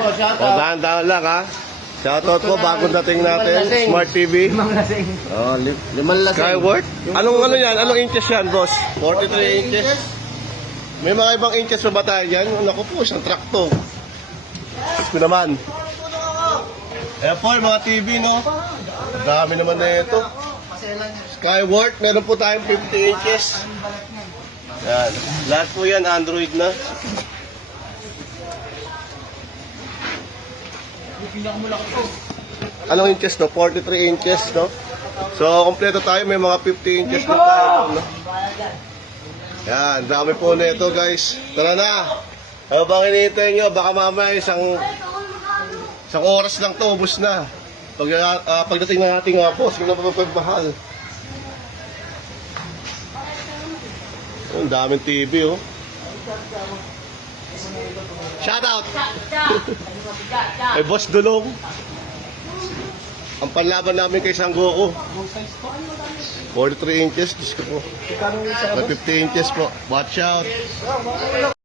O, dahan-dahan lang ha. Shoutout po, bagong dating natin. Smart TV. Oh, Skyward. Anong yan? Anong inches yan, boss? 43 inches. May mga ibang inches pa ba tayo yan? Naku po, isang truck to. Ito naman. Ayan po, yung mga TV, no? Dami naman na ito. Skyward, meron po tayong 50 inches. Yan. Lahat po yan, Android na. Anong inches to? 43 inches, no? So, kompleto tayo. May mga 50 inches na tayo, no? Yan, dami po na ito, guys. Tara na! Habang hinihintay nyo, baka mamaya isang oras lang to, ubos na. Pagdating na natin nga po, sino pa pagmahal? Ang daming TV, oh. Shout out! Ay, Boss Dulong. Ang panlaban namin kay Sangoku. 43 inches, Diyos ko po. 50 inches po. Watch out.